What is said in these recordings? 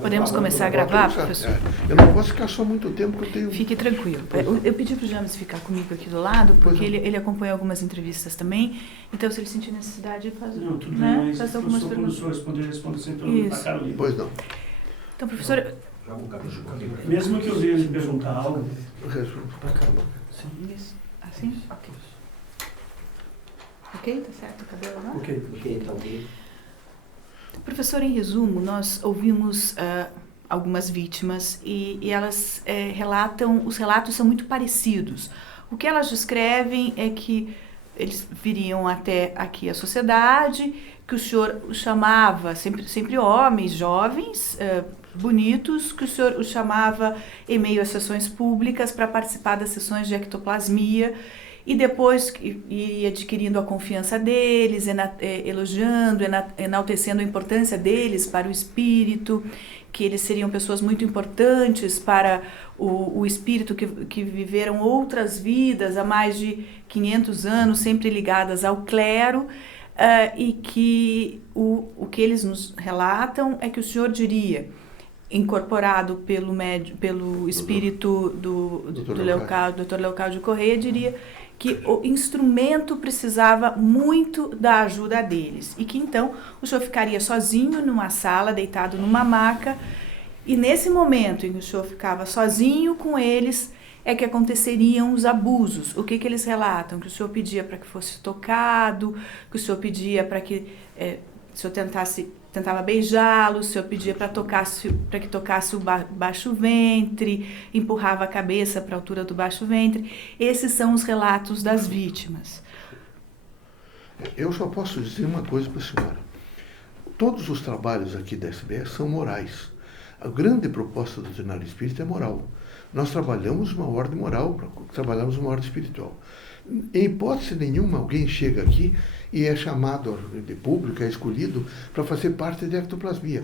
Podemos começar a gravar, professor? Eu não posso ficar só muito tempo, porque eu tenho... Fique tranquilo. Eu pedi para o James ficar comigo aqui do lado, porque ele acompanha algumas entrevistas também. Então, se ele sentir necessidade, faz, não, tudo né, bem, mas faz algumas perguntas. Quando o senhor responde sempre para a Carolina. Pois não. Então, professor... Mesmo que eu venha lhe perguntar algo... Para cá. Isso. Assim? Ok. Ok? Tá certo o cabelo, não? Ok, tá ok. Professor, em resumo, nós ouvimos algumas vítimas e elas relatam, os relatos são muito parecidos. O que elas descrevem é que eles viriam até aqui a sociedade, que o senhor os chamava, sempre homens, jovens, bonitos, que o senhor os chamava em meio às sessões públicas para participar das sessões de ectoplasmia, e depois ir adquirindo a confiança deles, elogiando, enaltecendo a importância deles para o espírito, que eles seriam pessoas muito importantes para o espírito, que viveram outras vidas há mais de 500 anos, sempre ligadas ao clero, e que o que eles nos relatam é que o senhor diria, incorporado pelo espírito do Dr. Leocádio Corrêa, diria que o instrumento precisava muito da ajuda deles e que então o senhor ficaria sozinho numa sala, deitado numa maca, e nesse momento em que o senhor ficava sozinho com eles é que aconteceriam os abusos. O que eles relatam? Que o senhor pedia para que fosse tocado, que o senhor pedia para que o senhor tentava beijá-lo, o senhor pedia para que tocasse o baixo ventre, empurrava a cabeça para a altura do baixo ventre. Esses são os relatos das vítimas. Eu só posso dizer uma coisa para a senhora. Todos os trabalhos aqui da SBS são morais. A grande proposta do doutrinário espírita é moral. Nós trabalhamos uma ordem moral, trabalhamos uma ordem espiritual. Em hipótese nenhuma, alguém chega aqui e é chamado de público, é escolhido para fazer parte da ectoplasmia.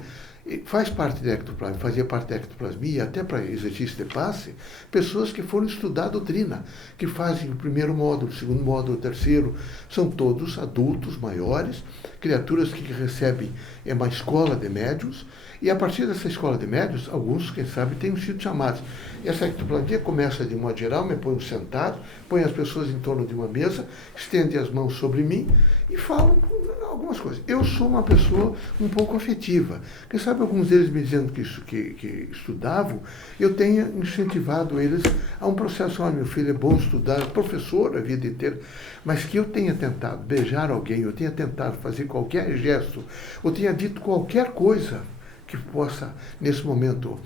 Faz parte da ectoplasmia, fazia parte da ectoplasmia, até para exercício de passe, pessoas que foram estudar a doutrina, que fazem o primeiro módulo, o segundo módulo, o terceiro, são todos adultos, maiores, criaturas que recebem uma escola de médiuns, e a partir dessa escola de médiuns, alguns, quem sabe, tenham sido chamados. Essa ectoplasmia começa de modo geral, me põe sentado, põe as pessoas em torno de uma mesa, estende as mãos sobre mim e falam algumas coisas. Eu sou uma pessoa um pouco afetiva. Quem sabe alguns deles me dizendo que estudavam, eu tenha incentivado eles a um processo. Olha, meu filho, é bom estudar, professor a vida inteira, mas que eu tenha tentado beijar alguém, eu tenha tentado fazer qualquer gesto, ou tenha dito qualquer coisa que possa, nesse momento,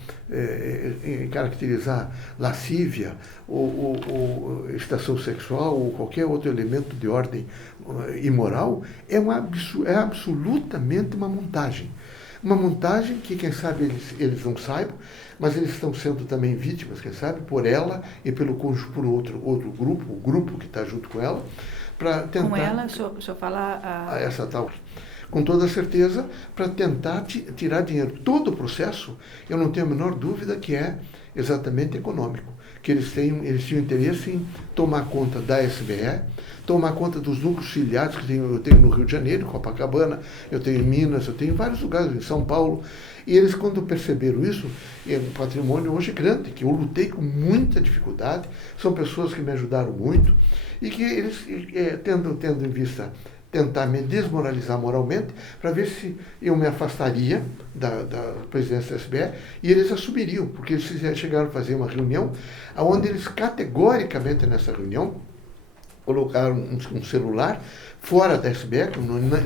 caracterizar lascívia ou estação sexual ou qualquer outro elemento de ordem imoral, é absolutamente uma montagem. Uma montagem que, quem sabe, eles não saibam, mas eles estão sendo também vítimas, quem sabe, por ela e por outro grupo, o grupo que está junto com ela, para tentar... Com ela, o senhor fala... Essa tal... Com toda certeza, para tentar tirar dinheiro. Todo o processo, eu não tenho a menor dúvida que é exatamente econômico. Que eles tinham interesse em tomar conta da SBE, tomar conta dos núcleos filiados que eu tenho no Rio de Janeiro, Copacabana, eu tenho em Minas, eu tenho em vários lugares, em São Paulo. E eles, quando perceberam isso, é um patrimônio hoje grande, que eu lutei com muita dificuldade, são pessoas que me ajudaram muito, e que eles, tendo em vista tentar me desmoralizar moralmente, para ver se eu me afastaria da presidência da SBE e eles assumiriam, porque eles chegaram a fazer uma reunião onde eles categoricamente nessa reunião colocaram um celular fora da SBE,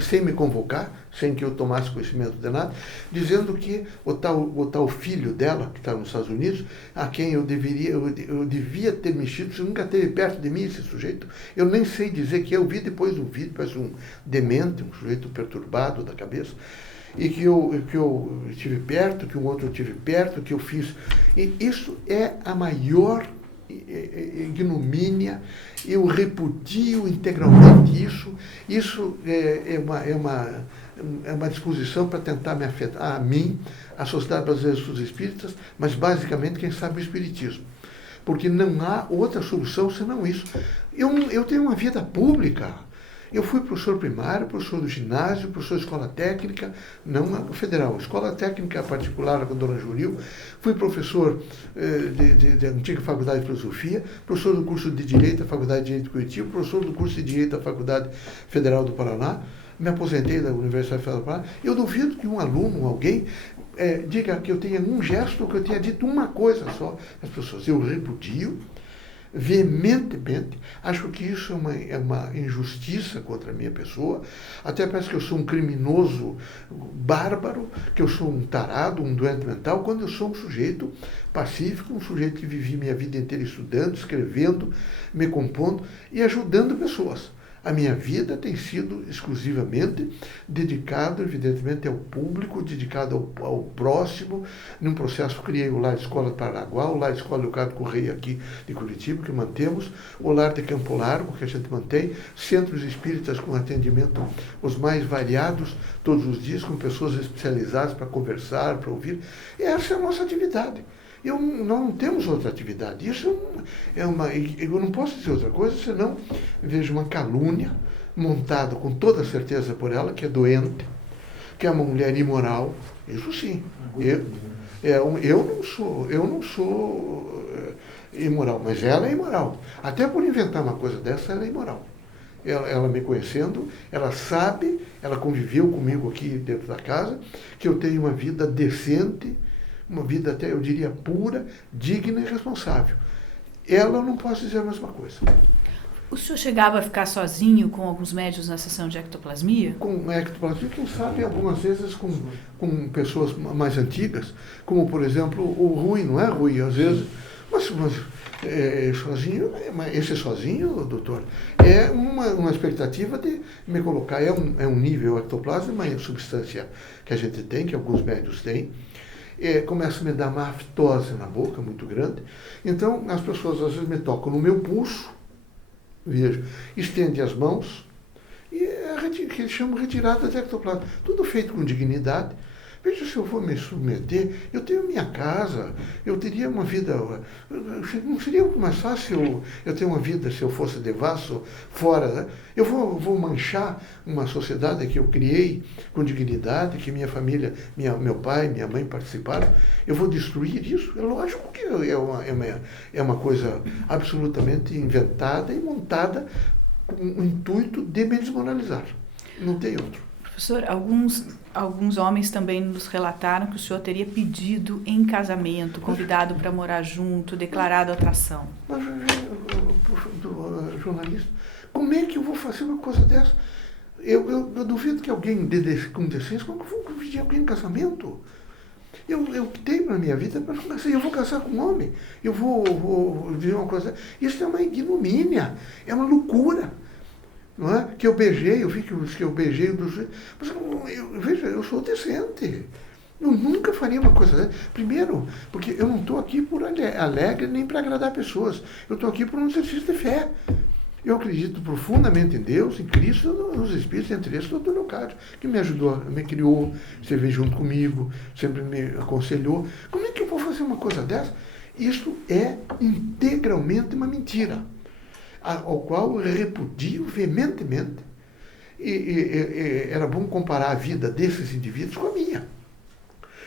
sem me convocar, sem que eu tomasse conhecimento de nada, dizendo que o tal filho dela, que está nos Estados Unidos, a quem eu devia ter mexido, se nunca esteve perto de mim esse sujeito, eu nem sei dizer que eu vi depois do vídeo, parece um demente, um sujeito perturbado da cabeça, e que eu estive perto, que um outro estive perto, que eu fiz. E isso é a maior ignomínia, eu repudio integralmente isso. Isso é uma disposição para tentar me afetar a mim, a Sociedade Brasileira dos Espíritas, mas basicamente, quem sabe, o Espiritismo. Porque não há outra solução senão isso. Eu tenho uma vida pública. Eu fui professor primário, professor do ginásio, professor de escola técnica, não a federal, escola técnica particular com a dona Juril, fui professor da antiga Faculdade de Filosofia, professor do curso de Direito da Faculdade de Direito de Curitiba, professor do curso de Direito da Faculdade Federal do Paraná, me aposentei da Universidade Federal do Paraná. Eu duvido que um aluno, alguém, diga que eu tenha um gesto, que eu tenha dito uma coisa só às pessoas. Eu repudio veementemente, acho que isso é uma injustiça contra a minha pessoa, até parece que eu sou um criminoso bárbaro, que eu sou um tarado, um doente mental, quando eu sou um sujeito pacífico, um sujeito que vivi minha vida inteira estudando, escrevendo, me compondo e ajudando pessoas. A minha vida tem sido exclusivamente dedicado, evidentemente, ao público, dedicado ao próximo. Num processo, criei o Lar Escola de Paranaguá, o Lar Escola Leocádio Correia aqui de Curitiba, que mantemos, o Lar de Campo Largo, que a gente mantém, centros espíritas com atendimento os mais variados, todos os dias, com pessoas especializadas para conversar, para ouvir. E essa é a nossa atividade. Nós não temos outra atividade. Isso eu não posso dizer outra coisa, senão vejo uma calúnia montada com toda certeza por ela, que é doente, que é uma mulher imoral. Isso sim. Eu não sou imoral, mas ela é imoral. Até por inventar uma coisa dessa, ela é imoral. Ela me conhecendo, ela sabe, ela conviveu comigo aqui dentro da casa, que eu tenho uma vida decente, uma vida até, eu diria, pura, digna e responsável. Ela, eu não posso dizer a mesma coisa. O senhor chegava a ficar sozinho com alguns médios na sessão de ectoplasmia? Com ectoplasmia, quem sabe, algumas vezes com pessoas mais antigas, como, por exemplo, o Rui, não é, Rui? Às vezes, mas sozinho, esse sozinho, doutor, é uma expectativa de me colocar, é um nível ectoplasma, uma substância que a gente tem, que alguns médios têm, começa a me dar uma aftose na boca muito grande. Então, as pessoas às vezes me tocam no meu pulso, vejo, estende as mãos, e que eles chamam retirada de ectoplasma. Tudo feito com dignidade. Veja, se eu for me submeter, eu tenho minha casa, eu teria uma vida. Não seria mais fácil eu ter uma vida se eu fosse devasso fora, né? Eu vou manchar uma sociedade que eu criei com dignidade, que minha família, meu pai, minha mãe participaram. Eu vou destruir isso? É lógico que é uma coisa absolutamente inventada e montada com o intuito de me desmoralizar. Não tem outro. Professor, alguns homens também nos relataram que o senhor teria pedido em casamento, convidado para morar junto, declarado atração. Mas, jornalista, como é que eu vou fazer uma coisa dessa? Eu duvido que alguém com decência, como que eu vou pedir alguém em casamento? Eu tenho na minha vida, mas eu vou casar com um homem, eu vou viver uma coisa. Isso é uma ignomínia, é uma loucura. Não é? Que eu beijei, eu vi que eu beijei do sujeito. Mas veja, eu sou decente. Eu nunca faria uma coisa dessa. Primeiro, porque eu não estou aqui por alegre nem para agradar pessoas. Eu estou aqui por um exercício de fé. Eu acredito profundamente em Deus, em Cristo, nos Espíritos, entre eles, o Dr. Leocádio, que me ajudou, me criou, esteve junto comigo, sempre me aconselhou. Como é que eu vou fazer uma coisa dessa? Isso é integralmente uma mentira, ao qual eu repudio veementemente. E era bom comparar a vida desses indivíduos com a minha.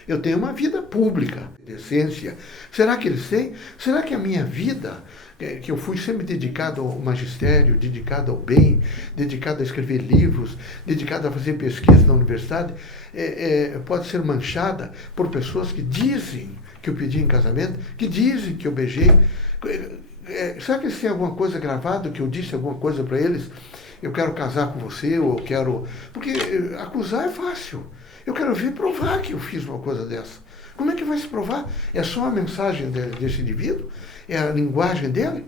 Eu tenho uma vida pública, decência. Será que eles têm? Será que a minha vida, que eu fui sempre dedicado ao magistério, dedicado ao bem, dedicado a escrever livros, dedicado a fazer pesquisa na universidade, pode ser manchada por pessoas que dizem que eu pedi em casamento, que dizem que eu beijei? Será que eles têm alguma coisa gravada, que eu disse alguma coisa para eles? Eu quero casar com você, ou eu quero... Porque acusar é fácil. Eu quero vir provar que eu fiz uma coisa dessa. Como é que vai se provar? É só a mensagem desse indivíduo? É a linguagem dele?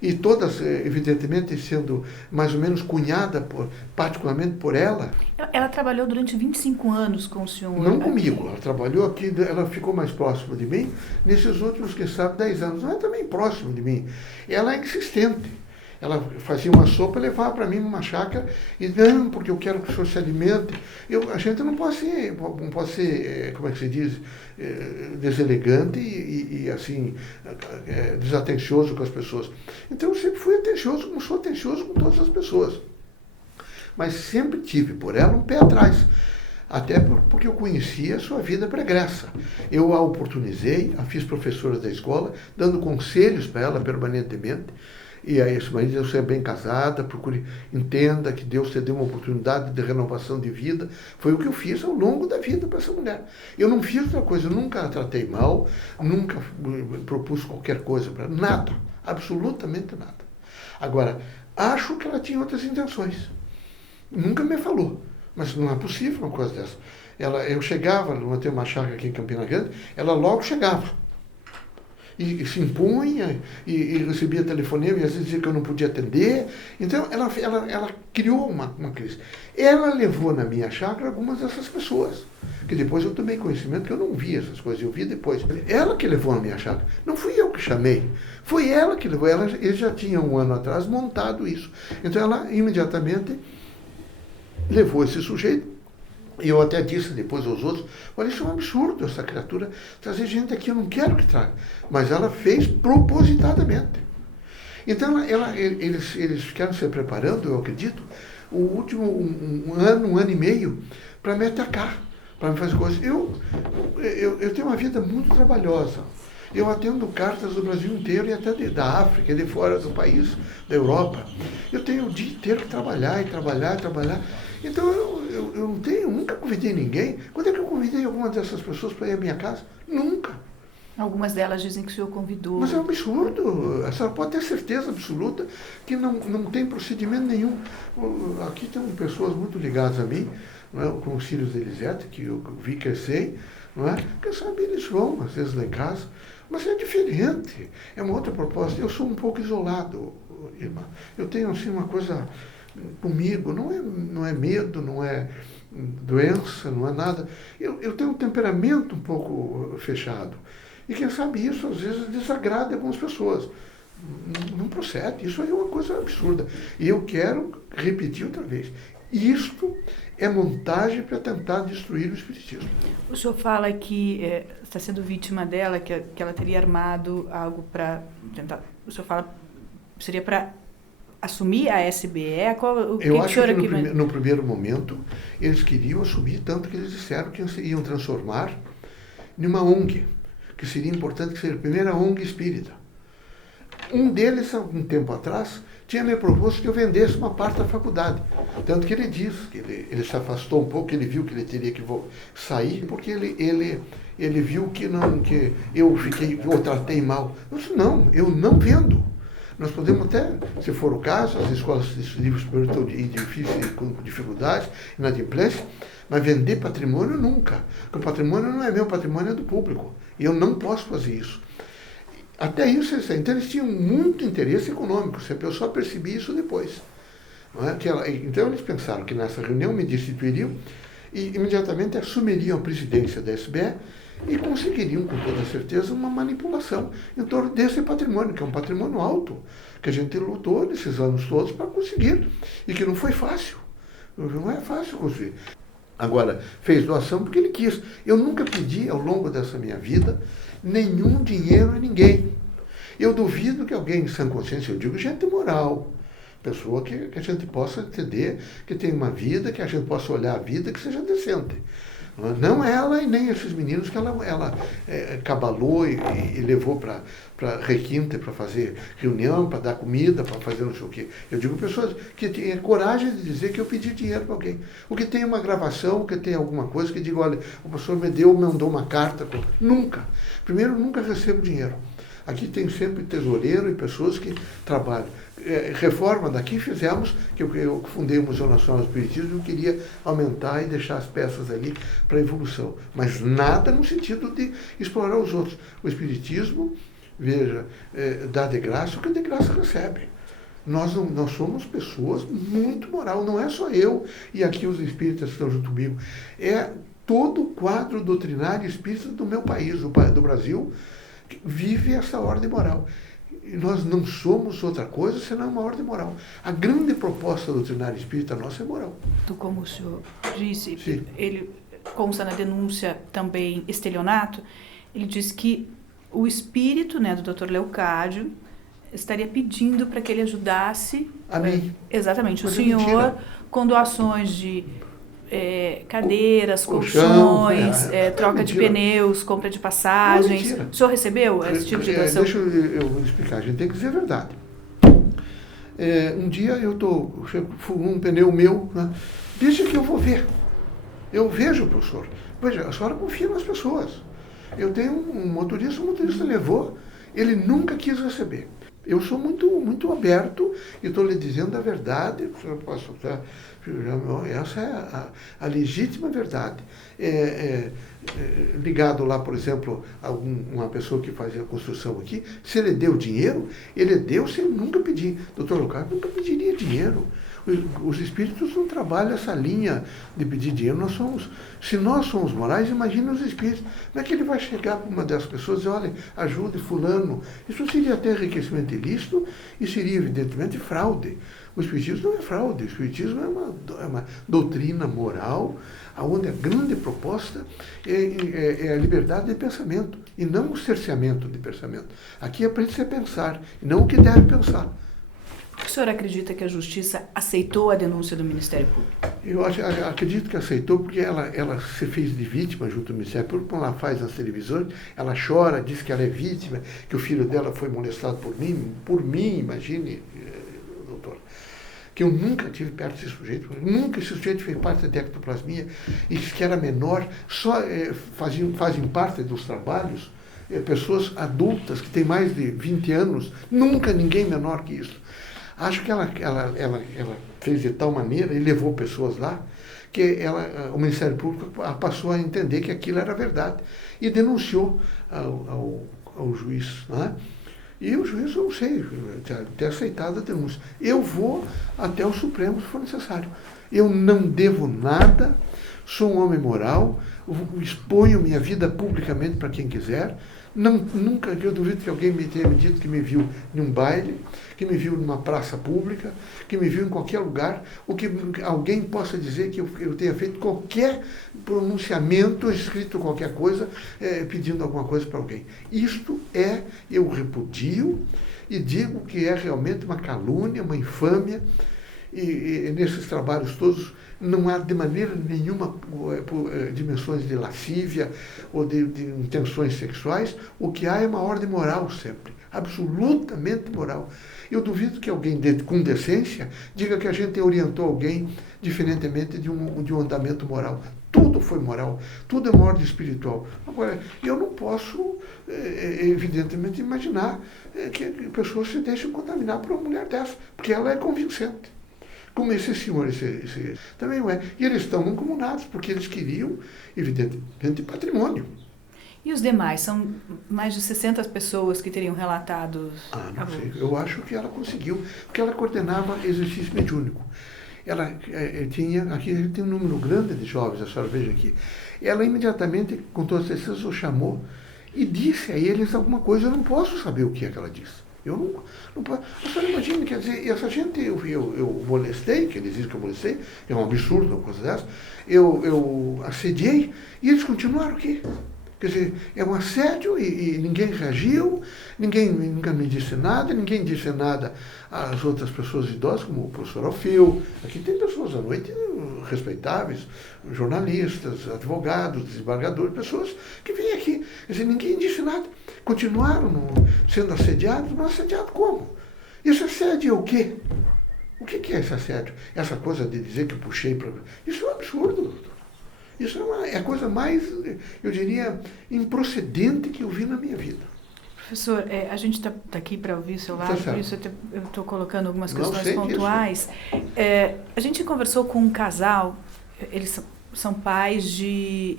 E todas, evidentemente, sendo mais ou menos cunhada, particularmente por ela. Ela trabalhou durante 25 anos com o senhor? Não comigo. Ela trabalhou aqui, ela ficou mais próxima de mim nesses últimos, quem sabe, 10 anos. Não é também próxima de mim. Ela é insistente. Ela fazia uma sopa e levava para mim numa chácara e não, porque eu quero que o senhor se alimente. A gente não pode ser, como é que se diz, deselegante e assim, desatencioso com as pessoas. Então eu sempre fui atencioso, como sou atencioso com todas as pessoas. mas sempre tive por ela um pé atrás. Até porque eu conhecia a sua vida pregressa. Eu a oportunizei, a fiz professora da escola, dando conselhos para ela permanentemente. E aí, isso, Maria, você é bem casada, procure, entenda que Deus te deu uma oportunidade de renovação de vida. Foi o que eu fiz ao longo da vida para essa mulher. Eu não fiz outra coisa, eu nunca a tratei mal, nunca propus qualquer coisa para ela, nada, absolutamente nada. Agora, acho que ela tinha outras intenções. Nunca me falou. Mas não é possível uma coisa dessa. Eu chegava, não tem uma chácara aqui em Campina Grande, ela logo chegava. E se impunha, e recebia telefonema, e às vezes dizia que eu não podia atender. Então, ela criou uma crise. Ela levou na minha chácara algumas dessas pessoas, que depois eu tomei conhecimento que eu não vi essas coisas, eu vi depois. Ela que levou na minha chácara, não fui eu que chamei, foi ela que levou. Eles já tinham 1 ano atrás montado isso. Então, ela imediatamente levou esse sujeito, e eu até disse depois aos outros, olha, isso é um absurdo, essa criatura trazer gente aqui, eu não quero que traga. Mas ela fez propositadamente. Então, eles ficaram se preparando, eu acredito, o último um ano e meio, para me atacar, para me fazer coisas. Eu tenho uma vida muito trabalhosa. Eu atendo cartas do Brasil inteiro e até da África, de fora do país, da Europa. Eu tenho o dia inteiro que trabalhar. Então, eu não tenho, nunca convidei ninguém. Quando é que eu convidei alguma dessas pessoas para ir à minha casa? Nunca. Algumas delas dizem que o senhor convidou. Mas é um absurdo. A senhora pode ter certeza absoluta que não tem procedimento nenhum. Aqui tem pessoas muito ligadas a mim, não é? Com os filhos de Elisete, que eu vi crescer, não é? Quem sabe eles vão, às vezes, lá em casa. Mas é diferente. É uma outra proposta. Eu sou um pouco isolado, irmã. Eu tenho, assim, uma coisa comigo. Não é medo, não é doença, não é nada. Eu tenho um temperamento um pouco fechado. E quem sabe isso, às vezes, desagrada algumas pessoas. Não procede. Isso aí é uma coisa absurda. E eu quero repetir outra vez. Isto é montagem para tentar destruir o espiritismo. O senhor fala que está sendo vítima dela, que ela teria armado algo para tentar... O senhor fala seria para assumir a SBE? Eu acho que no primeiro momento eles queriam assumir, tanto que eles disseram que iam transformar numa ONG, que seria importante, que seria a primeira ONG espírita. Um deles, há um tempo atrás, tinha me proposto que eu vendesse uma parte da faculdade. Tanto que ele disse que ele se afastou um pouco, ele viu que ele teria que sair, porque ele viu que eu tratei mal. Eu disse, não, eu não vendo. Nós podemos até, se for o caso, as escolas de nível superior estão difíceis, com dificuldades, inadimplência, mas vender patrimônio nunca. Porque o patrimônio não é meu, o patrimônio é do público. E eu não posso fazer isso. Até isso, então eles tinham muito interesse econômico, eu só percebi isso depois. Não é? Então eles pensaram que nessa reunião me destituiriam e imediatamente assumiriam a presidência da SBE e conseguiriam, com toda certeza, uma manipulação em torno desse patrimônio, que é um patrimônio alto, que a gente lutou nesses anos todos para conseguir, e que não foi fácil. Não é fácil conseguir. Agora, fez doação porque ele quis. Eu nunca pedi, ao longo dessa minha vida, nenhum dinheiro a ninguém. Eu duvido que alguém em sã consciência, eu digo gente moral, pessoa que a gente possa entender, que tem uma vida, que a gente possa olhar a vida, que seja decente. Não ela e nem esses meninos que ela cabalou e levou para requinte, para fazer reunião, para dar comida, para fazer não sei o quê. Eu digo pessoas que têm coragem de dizer que eu pedi dinheiro para alguém. O que tem uma gravação, o que tem alguma coisa que diga, olha, o pastor mandou uma carta. Nunca. Primeiro, nunca recebo dinheiro. Aqui tem sempre tesoureiro e pessoas que trabalham. Reforma daqui fizemos, que eu fundei o Museu Nacional do Espiritismo, eu queria aumentar e deixar as peças ali para evolução. Mas nada no sentido de explorar os outros. O Espiritismo, veja, dá de graça o que de graça recebe. Nós somos pessoas muito moral, não é só eu e aqui os espíritas que estão junto comigo. É todo o quadro doutrinário espírita do meu país, do Brasil, que vive essa ordem moral. E nós não somos outra coisa senão uma ordem moral. A grande proposta doutrinária espírita nossa é moral. Como o senhor disse, sim, ele consta na denúncia também estelionato, ele diz que o espírito, né, do Dr. Leocádio estaria pedindo para que ele ajudasse... A mim. Exatamente. Mas o senhor, mentira. com doações de cadeiras, Colchão, colchões, troca de mentira. pneus, compra de passagens. Mentira. O senhor recebeu esse tipo de doação? Deixa eu vou explicar, a gente tem que dizer a verdade. Um dia um pneu meu, né? Deixa que eu vou ver. Eu vejo, professor. Veja, a senhora confia nas pessoas. Eu tenho um motorista, o motorista levou, ele nunca quis receber. Eu sou muito aberto e estou lhe dizendo a verdade. Eu posso, essa é a legítima verdade. Ligado lá, por exemplo, a uma pessoa que fazia a construção aqui, se ele deu dinheiro, ele deu sem nunca pedir. Doutor Leocádio nunca pediria dinheiro. Os espíritos não trabalham essa linha de pedir dinheiro. Se nós somos morais, imagine os espíritos. Como é que ele vai chegar para uma dessas pessoas e dizer, olha, ajude fulano? Isso seria até enriquecimento ilícito e seria, evidentemente, fraude. O espiritismo não é fraude, o espiritismo é uma doutrina moral, onde a grande proposta é a liberdade de pensamento, e não o cerceamento de pensamento. Aqui é para você pensar, e não o que deve pensar. O senhor acredita que a Justiça aceitou a denúncia do Ministério Público? Eu acredito que aceitou, porque ela se fez de vítima junto ao Ministério Público. Quando ela faz nas televisões, ela chora, diz que ela é vítima, que o filho dela foi molestado por mim, imagine, doutor, que eu nunca tive perto desse sujeito, nunca esse sujeito fez parte da ectoplasmia, e que era menor, só fazem parte dos trabalhos pessoas adultas que têm mais de 20 anos, nunca ninguém menor que isso. Acho que ela fez de tal maneira e levou pessoas lá que o Ministério Público passou a entender que aquilo era verdade e denunciou ao juiz. Né? E o juiz, eu não sei, ter aceitado a denúncia. Eu vou até o Supremo se for necessário. Eu não devo nada, sou um homem moral, exponho minha vida publicamente para quem quiser. Nunca, eu duvido que alguém me tenha me dito que me viu em um baile, que me viu numa praça pública, que me viu em qualquer lugar, ou que alguém possa dizer que eu tenha feito qualquer pronunciamento, escrito qualquer coisa, pedindo alguma coisa para alguém. Isto eu repudio e digo que é realmente uma calúnia, uma infâmia, e nesses trabalhos todos não há de maneira nenhuma dimensões de lascívia ou de intenções sexuais. O que há é uma ordem moral sempre, absolutamente moral. Eu duvido que alguém com decência diga que a gente orientou alguém diferentemente de um andamento moral. Tudo foi moral, tudo é uma ordem espiritual. Agora, eu não posso, evidentemente, imaginar que pessoas se deixem contaminar por uma mulher dessa, porque ela é convincente. Como esse senhor, também não é. E eles estão mancomunados, porque eles queriam, evidentemente, patrimônio. E os demais? São mais de 60 pessoas que teriam relatado... Não sei. Eu acho que ela conseguiu, porque ela coordenava exercício mediúnico. Ela aqui a gente tem um número grande de jovens, a senhora veja aqui. Ela imediatamente, com toda certeza, o chamou e disse a eles alguma coisa. Eu não posso saber o que é que ela disse. Eu não posso. A senhora imagina, quer dizer, essa gente eu molestei, que eles dizem que eu molestei, é um absurdo uma coisa dessa, eu assediei e eles continuaram aqui. Quer dizer, é um assédio e ninguém reagiu, ninguém nunca me disse nada, ninguém disse nada às outras pessoas idosas, como o professor Alfeu. Aqui tem pessoas à noite respeitáveis, jornalistas, advogados, desembargadores, pessoas que vêm aqui. Quer dizer, ninguém disse nada. Continuaram sendo assediados, mas assediados como? Esse assédio é o quê? O que é esse assédio? Essa coisa de dizer que eu puxei para... Isso é um absurdo, doutor. Isso é a coisa mais, eu diria, improcedente que eu vi na minha vida. Professor, a gente está aqui para ouvir o seu lado, por isso eu estou colocando algumas questões pontuais. A gente conversou com um casal, eles são pais de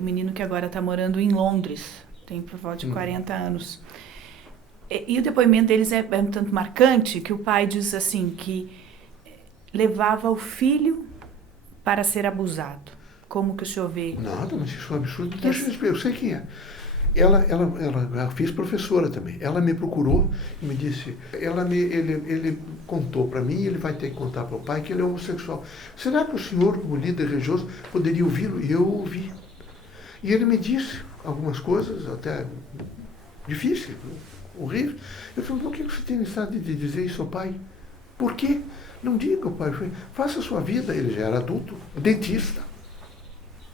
um menino que agora está morando em Londres, tem por volta de 40 anos. E o depoimento deles é um tanto marcante, que o pai diz assim, que levava o filho para ser abusado. Como que o senhor vê? Nada, mas isso é um absurdo. Eu sei quem é. Ela fez professora também. Ela me procurou e me disse, ele contou para mim, ele vai ter que contar para o pai que ele é homossexual. Será que o senhor, como líder religioso, poderia ouvi-lo? E eu ouvi. E ele me disse algumas coisas até difíceis, horrível. Eu falei, por que você tem necessidade de dizer isso ao pai? Por quê? Não diga, pai, faça a sua vida. Ele já era adulto, dentista.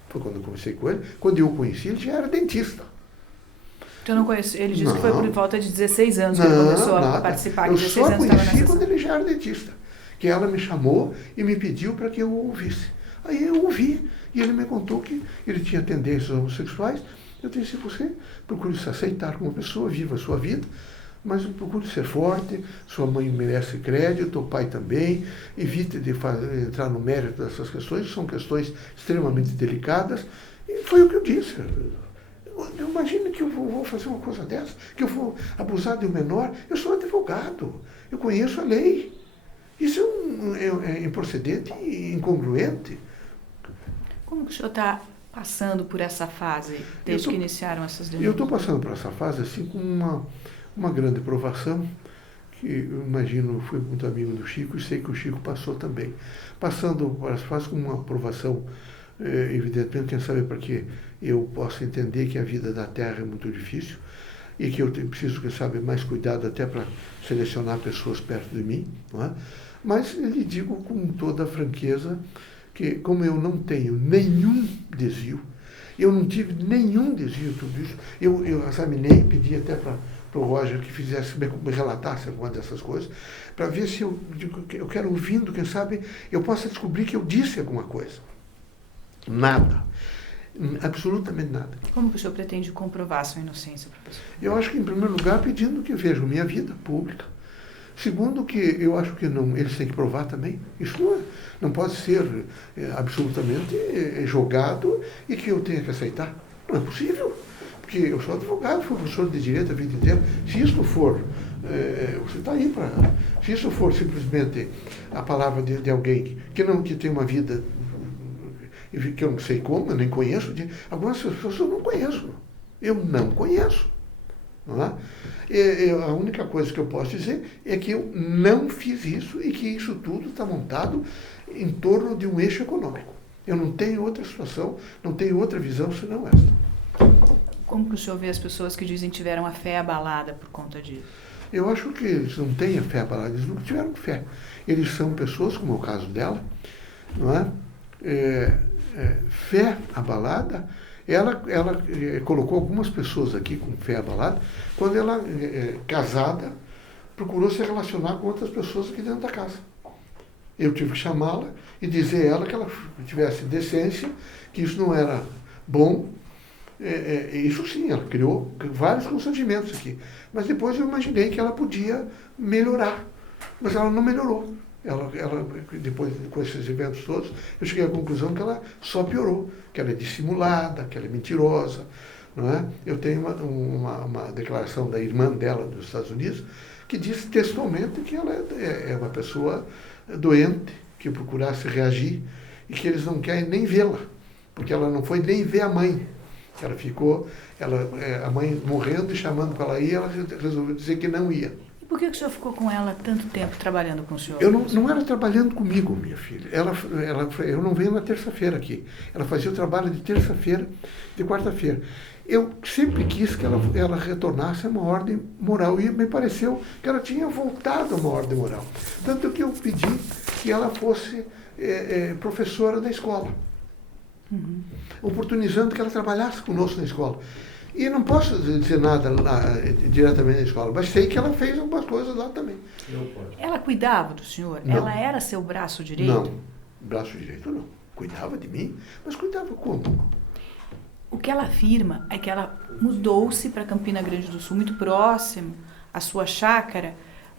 Foi quando eu conversei com ele. Quando eu o conheci, ele já era dentista. Então não conheço. Ele disse que foi por volta de 16 anos que ele começou a participar. Eu 16 só anos estava conheci nessa quando ele já era dentista. Que ela me chamou e me pediu para que eu o ouvisse. Aí eu ouvi. E ele me contou que ele tinha tendências homossexuais. Eu disse, você procure se aceitar como pessoa, viva a sua vida, mas procure ser forte, sua mãe merece crédito, o pai também, evite de entrar no mérito dessas questões, são questões extremamente delicadas. E foi o que eu disse. Imagine que eu vou fazer uma coisa dessa, que eu vou abusar de um menor. Eu sou advogado, eu conheço a lei. Isso é improcedente e incongruente. Como que o senhor está passando por essa fase, desde que iniciaram essas denúncias? Eu estou passando por essa fase assim com uma grande provação, que eu imagino, fui muito amigo do Chico e sei que o Chico passou também. Passando por essa fase com uma provação, evidentemente, quem sabe para que eu possa entender que a vida da Terra é muito difícil e que eu preciso, quem sabe, mais cuidado até para selecionar pessoas perto de mim, não é? Mas lhe digo com toda a franqueza que, como eu não tenho nenhum desvio, eu não tive nenhum desvio de tudo isso, eu examinei, pedi até para o Roger que fizesse, me relatasse alguma dessas coisas, para ver se eu quero ouvindo, quem sabe, eu possa descobrir que eu disse alguma coisa. Nada. Absolutamente nada. Como que o senhor pretende comprovar a sua inocência, professor? Eu acho que, em primeiro lugar, pedindo que vejam minha vida pública. Segundo, que eu acho que não, eles têm que provar também. Isso não pode ser absolutamente jogado e que eu tenha que aceitar. Não é possível. Porque eu sou advogado, fui professor de direito a vida inteira. Se isso for, você está aí para... Se isso for simplesmente a palavra de alguém que tem uma vida que eu não sei como, eu nem conheço, algumas pessoas eu não conheço. Eu não conheço. Não é? A única coisa que eu posso dizer é que eu não fiz isso e que isso tudo está montado em torno de um eixo econômico. Eu não tenho outra situação, não tenho outra visão senão esta. Como que o senhor vê as pessoas que dizem que tiveram a fé abalada por conta disso? Eu acho que eles não têm a fé abalada, eles não tiveram fé. Eles são pessoas, como é o caso dela, não é? Fé abalada, ela colocou algumas pessoas aqui com fé abalada, quando ela, casada, procurou se relacionar com outras pessoas aqui dentro da casa. Eu tive que chamá-la e dizer a ela que ela tivesse decência, que isso não era bom. Isso sim, ela criou vários constrangimentos aqui. Mas depois eu imaginei que ela podia melhorar. Mas ela não melhorou. Ela, depois, com esses eventos todos, eu cheguei à conclusão que ela só piorou, que ela é dissimulada, que ela é mentirosa. Não é? Eu tenho uma declaração da irmã dela dos Estados Unidos que diz textualmente que ela é uma pessoa doente, que procurasse reagir e que eles não querem nem vê-la, porque ela não foi nem ver a mãe. Ela ficou, a mãe morrendo e chamando para ela ir, ela resolveu dizer que não ia. E por que o senhor ficou com ela tanto tempo trabalhando com o senhor? Eu não era trabalhando comigo, minha filha. Eu não venho na terça-feira aqui. Ela fazia o trabalho de terça-feira, de quarta-feira. Eu sempre quis que ela retornasse a uma ordem moral e me pareceu que ela tinha voltado a uma ordem moral. Tanto que eu pedi que ela fosse professora da escola, oportunizando que ela trabalhasse conosco na escola. E não posso dizer nada lá, diretamente na escola, mas sei que ela fez algumas coisas lá também. Ela cuidava do senhor? Não. Ela era seu braço direito? Não, braço direito não. Cuidava de mim, mas cuidava como? O que ela afirma é que ela mudou-se para Campina Grande do Sul, muito próximo à sua chácara,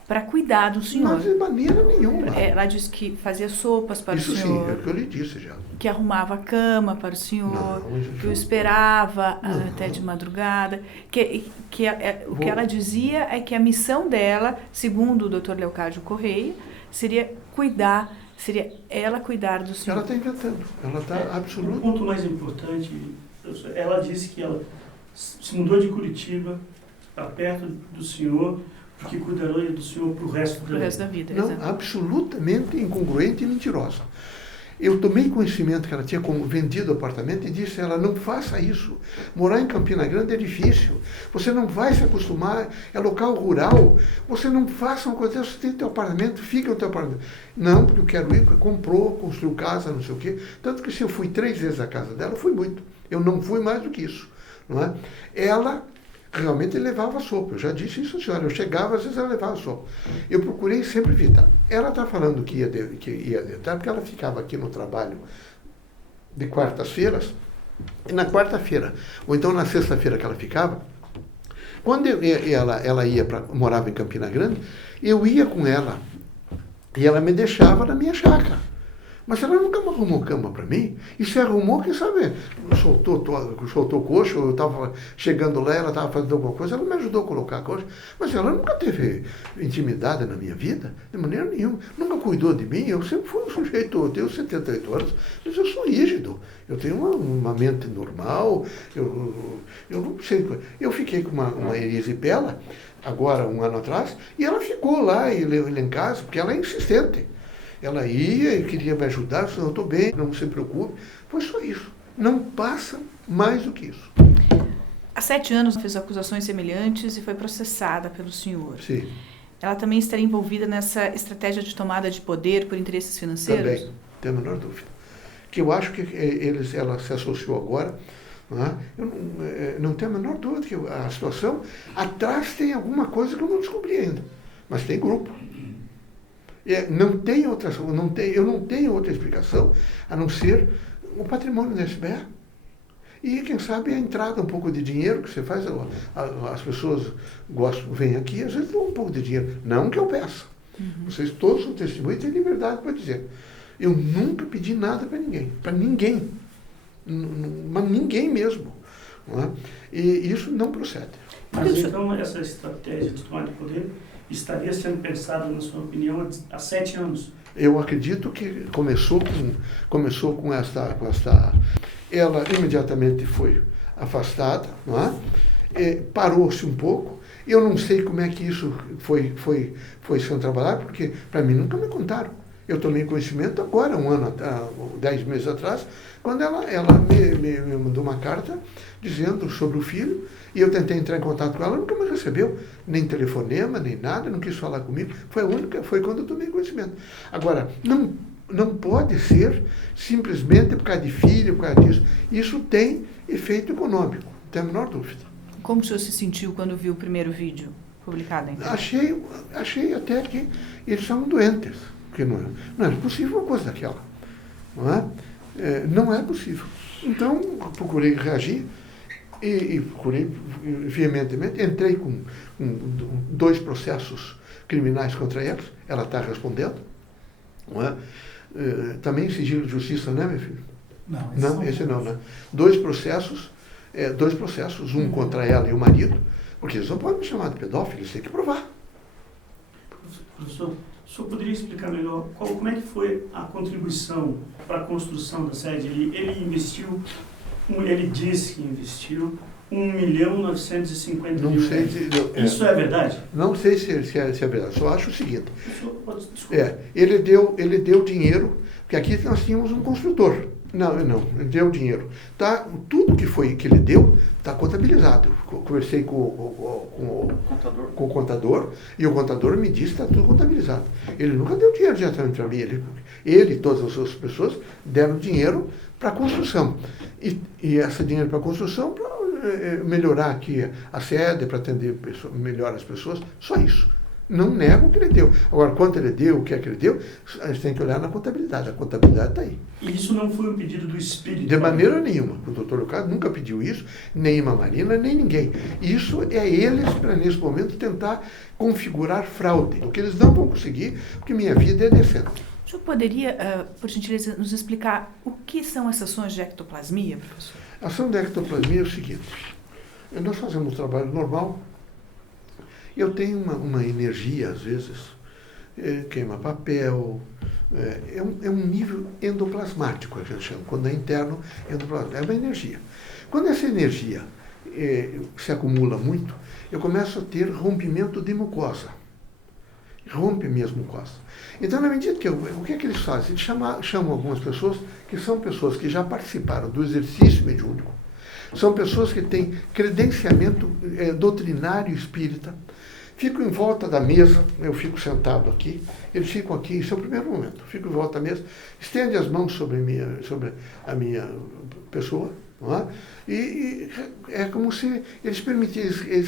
para cuidar do senhor. Mas de maneira nenhuma. Ela disse que fazia sopas para Isso o senhor. Isso sim, é o que eu lhe disse já. Que arrumava a cama para o senhor, Não, que o esperava até de madrugada. O que ela dizia é que a missão dela, segundo o Dr. Leocádio Correia, seria ela cuidar do senhor. Ela está inventando. Ela está O absolutamente... ponto mais importante, ela disse que ela se mudou de Curitiba para perto do senhor, porque cuidaria do senhor para o resto da vida. Vida. Não, exatamente. absolutamente incongruente e mentirosa. Eu tomei conhecimento que ela tinha vendido o apartamento e disse a ela, não faça isso. Morar em Campina Grande é difícil. Você não vai se acostumar, é local rural. Você não faça uma coisa, você tem teu apartamento, fica no teu apartamento. Não, porque eu quero ir, porque comprou, construiu casa, não sei o quê. Tanto que se eu fui 3 vezes à casa dela, fui muito. Eu não fui mais do que isso. Não é? Ela realmente levava sopa. Eu já disse isso, senhora. Eu chegava, às vezes ela levava sopa. Eu procurei sempre evitar. Ela está falando que ia evitar, porque ela ficava aqui no trabalho de quartas-feiras, e na quarta-feira, ou então na sexta-feira que ela ficava, quando ela morava em Campina Grande, eu ia com ela, e ela me deixava na minha chácara. Mas ela nunca me arrumou cama para mim. E se arrumou, quem sabe, soltou coxa, eu estava chegando lá, ela estava fazendo alguma coisa, ela me ajudou a colocar a coxa. Mas ela nunca teve intimidade na minha vida, de maneira nenhuma. Nunca cuidou de mim. Eu sempre fui um sujeito, eu tenho 78 anos, mas eu sou rígido. Eu tenho uma mente normal, eu não sei. Eu fiquei com uma erisipela, agora, 1 ano atrás, e ela ficou lá em casa, porque ela é insistente. Ela ia e queria me ajudar, eu disse, eu estou bem, não se preocupe. Foi só isso. Não passa mais do que isso. Há 7 anos fez acusações semelhantes e foi processada pelo senhor. Sim. Ela também estaria envolvida nessa estratégia de tomada de poder por interesses financeiros? Também, tem a menor dúvida. Que eu acho que ela se associou agora, não é? Eu não tenho a menor dúvida que a situação, atrás tem alguma coisa que eu não descobri ainda. Mas tem grupo. Eu não tenho outra explicação a não ser o patrimônio da SBA. E, quem sabe, a entrada, um pouco de dinheiro que você faz, as pessoas gostam, vêm aqui, às vezes dão um pouco de dinheiro. Não que eu peça. Vocês todos são testemunhas e têm liberdade para dizer. Eu nunca pedi nada para ninguém. Para ninguém. Mas ninguém mesmo. Não é? E isso não procede. Mas então essa estratégia de tomar de poder estaria sendo pensada, na sua opinião, há 7 anos? Eu acredito que começou com esta. Ela imediatamente foi afastada, não é? Parou-se um pouco. Eu não sei como é que isso foi sendo trabalhado, porque para mim nunca me contaram. Eu tomei conhecimento agora, 10 meses atrás, quando ela me mandou uma carta dizendo sobre o filho, e eu tentei entrar em contato com ela, nunca me recebeu, nem telefonema, nem nada, não quis falar comigo. Foi quando eu tomei conhecimento. Agora, não pode ser simplesmente por causa de filho, por causa disso. Isso tem efeito econômico, não tem a menor dúvida. Como o senhor se sentiu quando viu o primeiro vídeo publicado? Achei até que eles estavam doentes. Porque não é possível uma coisa daquela. Não é? Não é possível. Então, procurei reagir e procurei veementemente. Entrei com 2 processos criminais contra eles. Ela está respondendo. Não é? Também sigilo de justiça, não é, meu filho? Não, esse não, né? 2 processos, um contra ela e o marido, porque eles não podem me chamar de pedófilo, eles têm que provar. Professor, o senhor poderia explicar melhor como é que foi a contribuição para a construção da sede? Ele investiu, ele disse que investiu R$1.950.000. Não sei Isso é verdade? Não sei se é verdade, só acho o seguinte. Desculpa. Ele deu dinheiro, porque aqui nós tínhamos um construtor. Não, ele deu dinheiro. Tá, tudo que ele deu está contabilizado. Conversei com o contador e o contador me disse que está tudo contabilizado. Ele nunca deu dinheiro diretamente para mim. Ele e todas as outras pessoas deram dinheiro para a construção. E esse dinheiro para a construção para melhorar aqui a sede, para atender melhor as pessoas, só isso. Não nego o que ele deu. Agora, quanto ele deu, o que é que ele deu, a gente tem que olhar na contabilidade. A contabilidade está aí. E isso não foi um pedido do espírito? De maneira nenhuma. O doutor Lucas nunca pediu isso, nem a Marina, nem ninguém. Isso é eles, para nesse momento, tentar configurar fraude. O que eles não vão conseguir, porque minha vida é decente. O senhor poderia, por gentileza, nos explicar o que são essas ações de ectoplasmia, professor? A ação de ectoplasmia é o seguinte. Nós fazemos um trabalho normal. Eu tenho uma energia, às vezes, queima papel, é um nível endoplasmático, a gente chama, quando é interno, endoplasmático, é uma energia. Quando essa energia se acumula muito, eu começo a ter rompimento de mucosa. rompe mesmo com essa. Então, na medida que o que é que eles fazem? Eles chamam algumas pessoas que são pessoas que já participaram do exercício mediúnico, são pessoas que têm credenciamento doutrinário espírita, ficam em volta da mesa, eu fico sentado aqui, eles ficam aqui, esse é o primeiro momento, eu fico em volta da mesa, estende as mãos sobre a minha pessoa, não é? E é como se eles permitissem,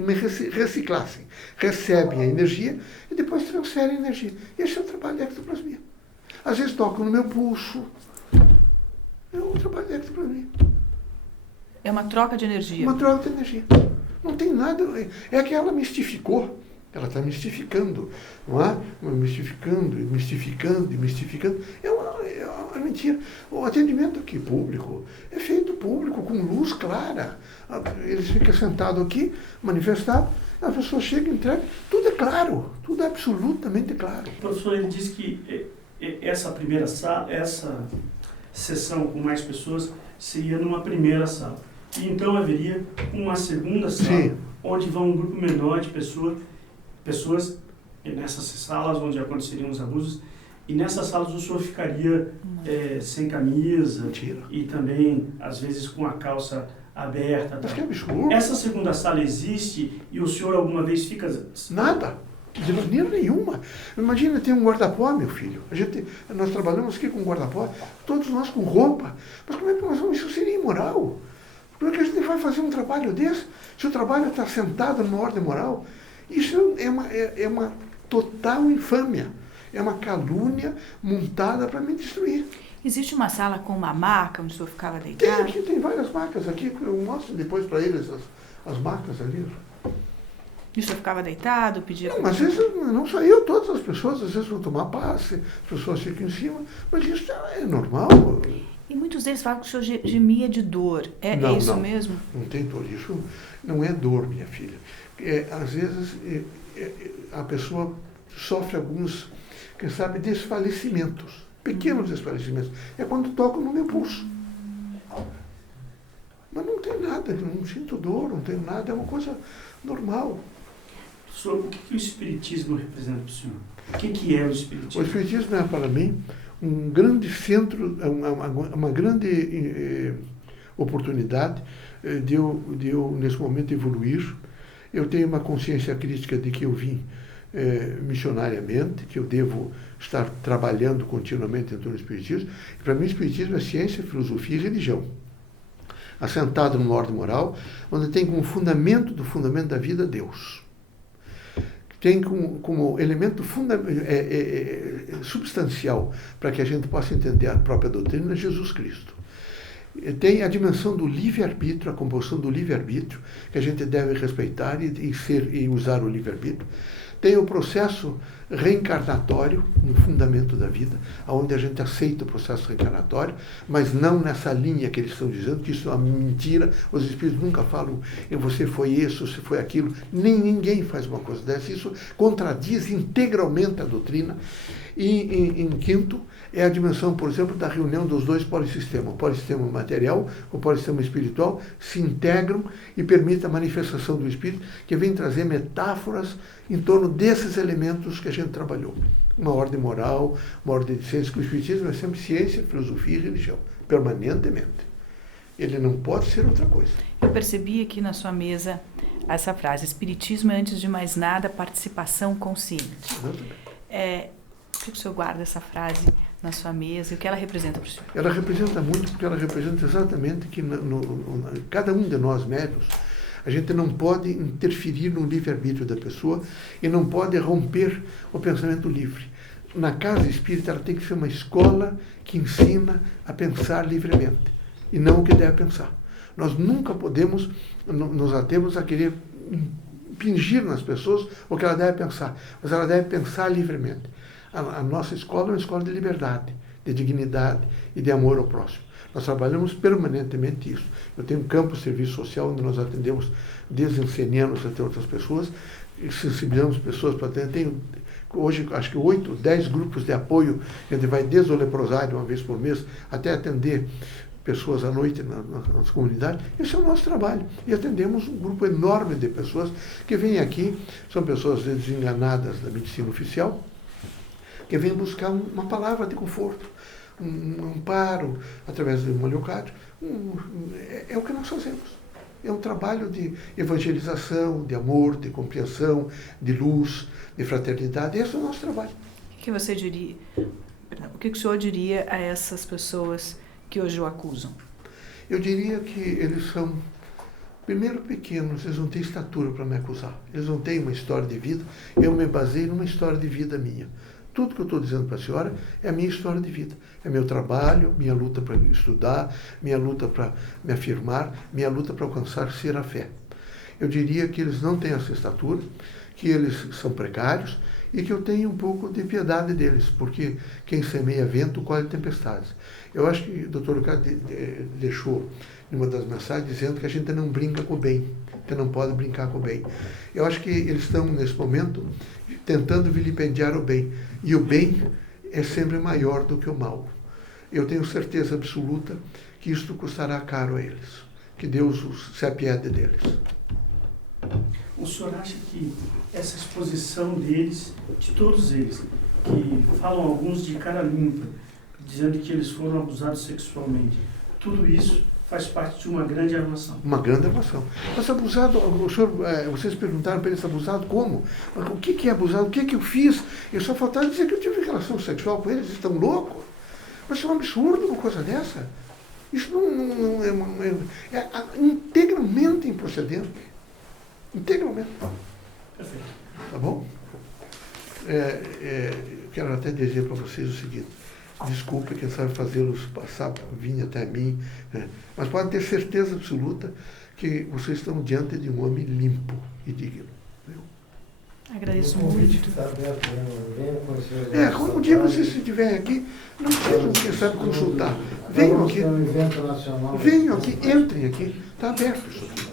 me reciclassem, recebem a energia e depois transferem a energia. Esse é o trabalho de ectoplasmia. Às vezes tocam no meu pulso, é um trabalho de ectoplasmia. É uma troca de energia. Uma troca de energia. Não tem nada. É que ela mistificou. Ela está mistificando, não é? Mistificando. É uma mentira. O atendimento aqui público é feito público, com luz clara. Eles ficam sentados aqui, manifestados, a pessoa chega e entrega. Tudo é claro, tudo é absolutamente claro. O professor, ele disse que essa primeira sala, essa sessão com mais pessoas seria numa primeira sala. E então haveria uma segunda sala, sim, onde vão um grupo menor de pessoas nessas salas onde aconteceriam os abusos, e nessas salas o senhor ficaria sem camisa. Mentira. E também, às vezes, com a calça aberta. Mas que absurdo. Essa segunda sala existe e o senhor alguma vez fica... Nada. De maneira nenhuma. Imagina, tem um guarda-pó, meu filho. Nós trabalhamos aqui com guarda-pó, todos nós com roupa. Mas como é que nós vamos? Isso seria imoral. Como é que a gente vai fazer um trabalho desse? Se o trabalho está sentado numa ordem moral, isso é uma total infâmia. É uma calúnia montada para me destruir. Existe uma sala com uma maca onde o senhor ficava deitado? Tem várias macas aqui. Eu mostro depois para eles as macas ali. E o senhor ficava deitado, pedia... Não, mas às vezes não só eu, todas as pessoas, às vezes vão tomar passe, as pessoas ficam em cima, mas isso é normal. E muitos deles falam que o senhor gemia de dor. É isso mesmo? Não tem dor. Isso não é dor, minha filha. Às vezes a pessoa sofre alguns, quem sabe, desfalecimentos, pequenos desfalecimentos. É quando tocam no meu pulso. Mas não tem nada, não sinto dor, não tenho nada, é uma coisa normal. Professor, o que o Espiritismo representa para o senhor? O que é o Espiritismo? O Espiritismo é, para mim, um grande centro, uma grande oportunidade de eu, nesse momento, evoluir. Eu tenho uma consciência crítica de que eu vim missionariamente, que eu devo estar trabalhando continuamente em torno do Espiritismo. Para mim, o Espiritismo é ciência, filosofia e religião. Assentado numa ordem moral, onde tem como fundamento do fundamento da vida Deus. Tem como elemento substancial para que a gente possa entender a própria doutrina Jesus Cristo. Tem a dimensão do livre-arbítrio, a composição do livre-arbítrio, que a gente deve respeitar e usar o livre-arbítrio. Tem o processo reencarnatório, no fundamento da vida, onde a gente aceita o processo reencarnatório, mas não nessa linha que eles estão dizendo, que isso é uma mentira. Os espíritos nunca falam, você foi isso, você foi aquilo. Ninguém faz uma coisa dessa. Isso contradiz integralmente a doutrina. E, em quinto, é a dimensão, por exemplo, da reunião dos dois polissistemas. O polissistema material, o polissistema espiritual, se integram e permitem a manifestação do espírito, que vem trazer metáforas em torno desses elementos que a gente trabalhou. Uma ordem moral, uma ordem de ciência, que o espiritismo é sempre ciência, filosofia e religião, permanentemente. Ele não pode ser outra coisa. Eu percebi aqui na sua mesa essa frase: espiritismo é, antes de mais nada, participação consciente. Por que o senhor guarda essa frase na sua mesa e o que ela representa para o senhor? Ela representa muito, porque ela representa exatamente que cada um de nós médios, a gente não pode interferir no livre-arbítrio da pessoa e não pode romper o pensamento livre. Na casa espírita, ela tem que ser uma escola que ensina a pensar livremente e não o que deve pensar. Nós nunca podemos nos atermos a querer impingir nas pessoas o que ela deve pensar, mas ela deve pensar livremente. A nossa escola é uma escola de liberdade, de dignidade e de amor ao próximo. Nós trabalhamos permanentemente isso. Eu tenho um campo de serviço social onde nós atendemos desde ancianos até outras pessoas, e sensibilizamos pessoas para atender. Tenho hoje, acho que 8, 10 grupos de apoio, a gente vai desde o leprosário uma vez por mês até atender pessoas à noite nas comunidades. Esse é o nosso trabalho. E atendemos um grupo enorme de pessoas que vêm aqui, são pessoas desenganadas da medicina oficial, que vêm buscar uma palavra de conforto, um amparo através do Maliocádio. É o que nós fazemos. É um trabalho de evangelização, de amor, de compreensão, de luz, de fraternidade. Esse é o nosso trabalho. O que você diria? O que o senhor diria a essas pessoas que hoje o acusam? Eu diria que eles são, primeiro, pequenos, eles não têm estatura para me acusar. Eles não têm uma história de vida. Eu me baseio numa história de vida minha. Tudo que eu estou dizendo para a senhora é a minha história de vida. É meu trabalho, minha luta para estudar, minha luta para me afirmar, minha luta para alcançar ser a fé. Eu diria que eles não têm essa estatura, que eles são precários e que eu tenho um pouco de piedade deles, porque quem semeia vento colhe tempestades. Eu acho que o doutor Lucas deixou em uma das mensagens dizendo que a gente não brinca com o bem, que não pode brincar com o bem. Eu acho que eles estão, nesse momento, tentando vilipendiar o bem. E o bem é sempre maior do que o mal. Eu tenho certeza absoluta que isto custará caro a eles. Que Deus se apiede deles. O senhor acha que essa exposição deles, de todos eles, que falam alguns de cara limpa, dizendo que eles foram abusados sexualmente, tudo isso faz parte de uma grande armação? Uma grande armação. Mas abusado, o senhor, vocês perguntaram para eles, abusado como? O que é abusado? O que eu fiz? Eu só faltava dizer que eu tive relação sexual com eles, eles estão loucos? Mas é um absurdo uma coisa dessa. Isso não é integralmente improcedente. Integralmente. Perfeito. Tá bom? Quero até dizer para vocês o seguinte. Desculpe, quem sabe fazê-los passar, vir até mim, né? Mas podem ter certeza absoluta que vocês estão diante de um homem limpo e digno. Viu? Agradeço muito. Um dia vocês se estiverem aqui, não precisam, quem sabe, consultar. Venham aqui. Venham aqui, entrem aqui. Está aberto isso aqui.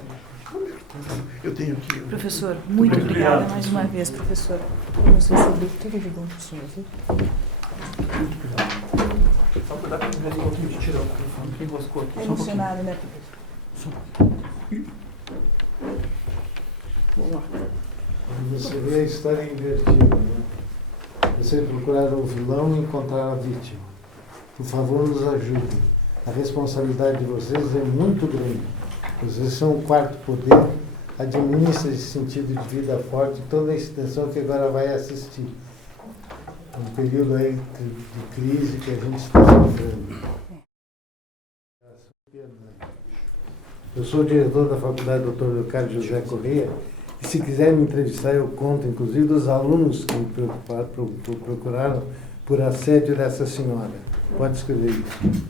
Eu tenho que... Professor, muito obrigada mais uma vez, professor. Vamos receber tudo de bom do senhor, viu? Só cuidar com o enroscou aqui, tira o telefone, que enroscou aqui. É emocionado, né, professor? Vamos lá. Você vê a história invertida, né? Você procurar o vilão e encontrar a vítima. Por favor, nos ajudem. A responsabilidade de vocês é muito grande. Vocês são o quarto poder, administra esse sentido de vida forte, toda a extensão que agora vai assistir. Um período aí de crise que a gente está sofrendo. Eu sou o diretor da Faculdade Dr. Leocádio José Correia, e se quiser me entrevistar, eu conto, inclusive, dos alunos que me procuraram por assédio dessa senhora. Pode escrever isso.